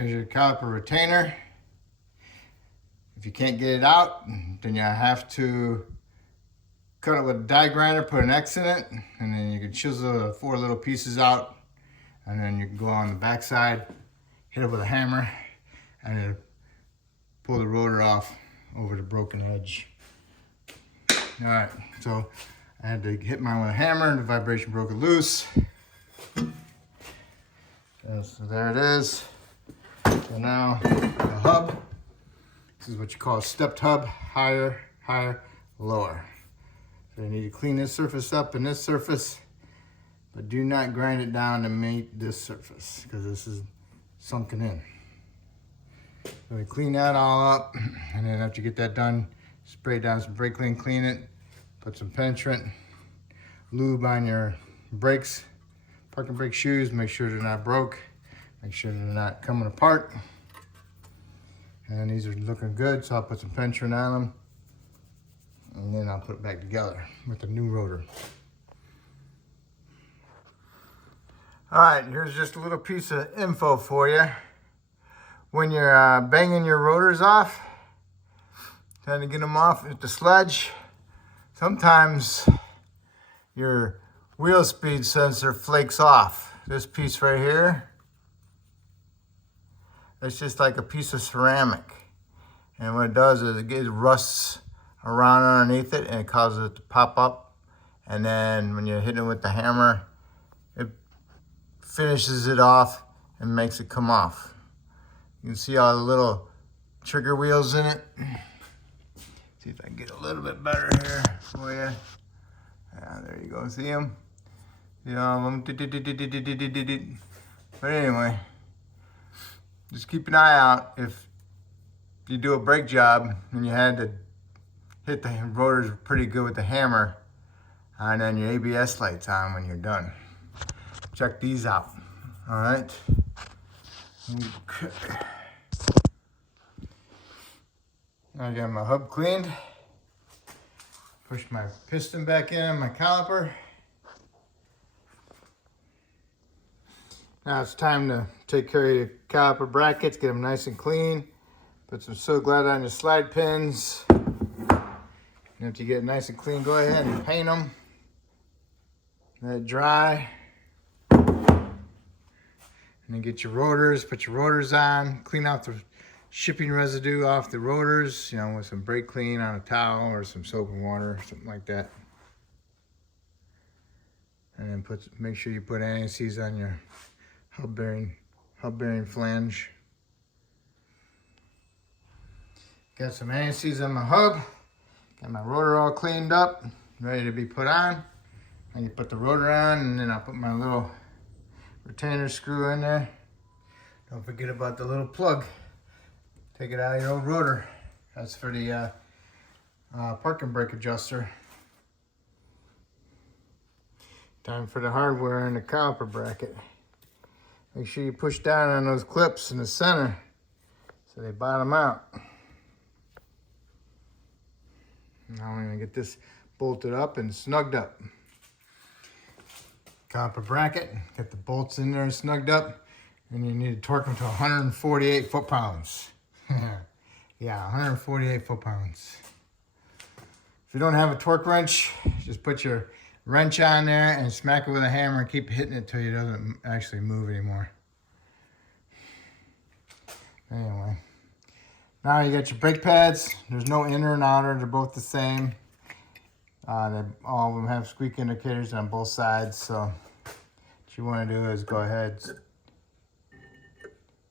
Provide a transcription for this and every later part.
Here's your caliper retainer. If you can't get it out, then you have to cut it with a die grinder, put an X in it, and then you can chisel the 4 little pieces out, and then you can go on the back side, hit it with a hammer, and then pull the rotor off over the broken edge. All right, so I had to hit mine with a hammer, and the vibration broke it loose. So there it is. So now the hub. This is what you call a stepped hub, higher, higher, lower. So you need to clean this surface up and this surface, but do not grind it down to meet this surface because this is sunken in. So we clean that all up, and then after you get that done, spray down some brake clean, clean it, put some penetrant lube on your brakes, parking brake shoes, make sure they're not broke, make sure they're not coming apart. And these are looking good, so I'll put some penetrant on them, and then I'll put it back together with the new rotor. All right, here's just a little piece of info for you. When you're banging your rotors off, trying to get them off with the sludge, sometimes your wheel speed sensor flakes off. This piece right here, it's just like a piece of ceramic. And what it does is it rusts around underneath it and it causes it to pop up. And then when you're hitting it with the hammer, it finishes it off and makes it come off. You can see all the little trigger wheels in it. See if I can get a little bit better here for you. Yeah, there you go, see them? See all of them? But anyway, just keep an eye out if you do a brake job and you had to hit the rotors pretty good with the hammer, and then your ABS light's on when you're done. Check these out, all right? Okay. I got my hub cleaned. Push my piston back in on my caliper. Now it's time to take care of your caliper brackets, get them nice and clean. Put some Silk Glide on your slide pins. And after you get it nice and clean, go ahead and paint them. Let it dry. And then get your rotors, put your rotors on, clean out the shipping residue off the rotors, you know, with some brake clean on a towel or some soap and water, something like that. And then make sure you put anti-seize on your hub bearing flange. Got some anti-seize on my hub. Got my rotor all cleaned up, ready to be put on. And you put the rotor on, and then I'll put my little retainer screw in there. Don't forget about the little plug. Take it out of your old rotor. That's for the parking brake adjuster. Time for the hardware and the caliper bracket. Make sure you push down on those clips in the center so they bottom out. Now I'm gonna get this bolted up and snugged up. Caliper bracket, get the bolts in there and snugged up, and you need to torque them to 148 foot-pounds. Yeah, 148 foot-pounds. If you don't have a torque wrench, just put your wrench on there and smack it with a hammer and keep hitting it till it doesn't actually move anymore. Anyway, now you got your brake pads. There's no inner and outer, they're both the same. All of them have squeak indicators on both sides, so what you want to do is go ahead,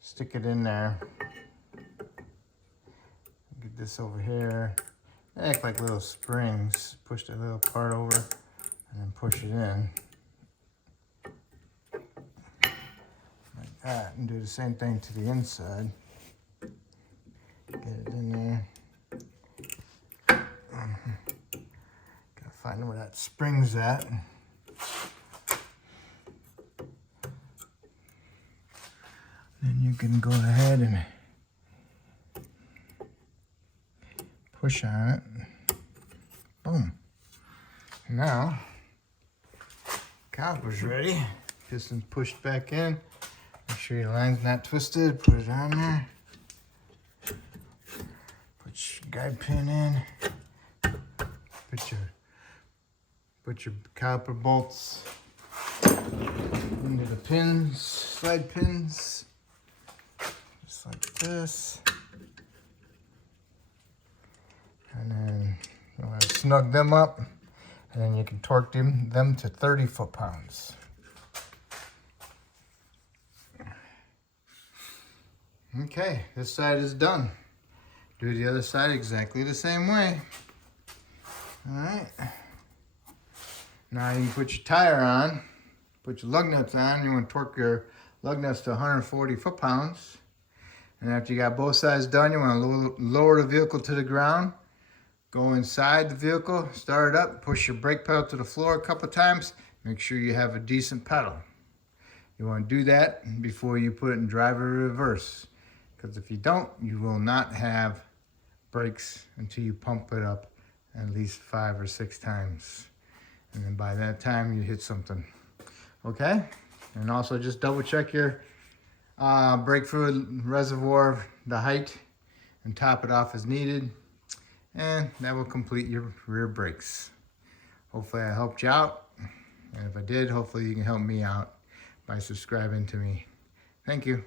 stick it in there. Get this over here. They act like little springs. Push that little part over and then push it in. Like that. And do the same thing to the inside. Get it in there. Gotta find where that spring's at. Then you can go ahead and push on it. Boom. Now, caliper's ready. Piston's pushed back in. Make sure your line's not twisted. Put it on there. Put your guide pin in. Put your caliper bolts into the pins, slide pins, just like this. And then you want to snug them up, and then you can torque them to 30 foot-pounds. Okay, this side is done. Do the other side exactly the same way. All right. Now you can put your tire on, put your lug nuts on. You want to torque your lug nuts to 140 foot-pounds. And after you got both sides done, you want to lower the vehicle to the ground. Go inside the vehicle, start it up, push your brake pedal to the floor a couple times. Make sure you have a decent pedal. You want to do that before you put it in driver reverse. Because if you don't, you will not have brakes until you pump it up at least 5 or 6 times. And then by that time, you hit something. Okay? And also just double check your brake fluid reservoir, the height, and top it off as needed. And that will complete your rear brakes. Hopefully I helped you out. And if I did, hopefully you can help me out by subscribing to me. Thank you.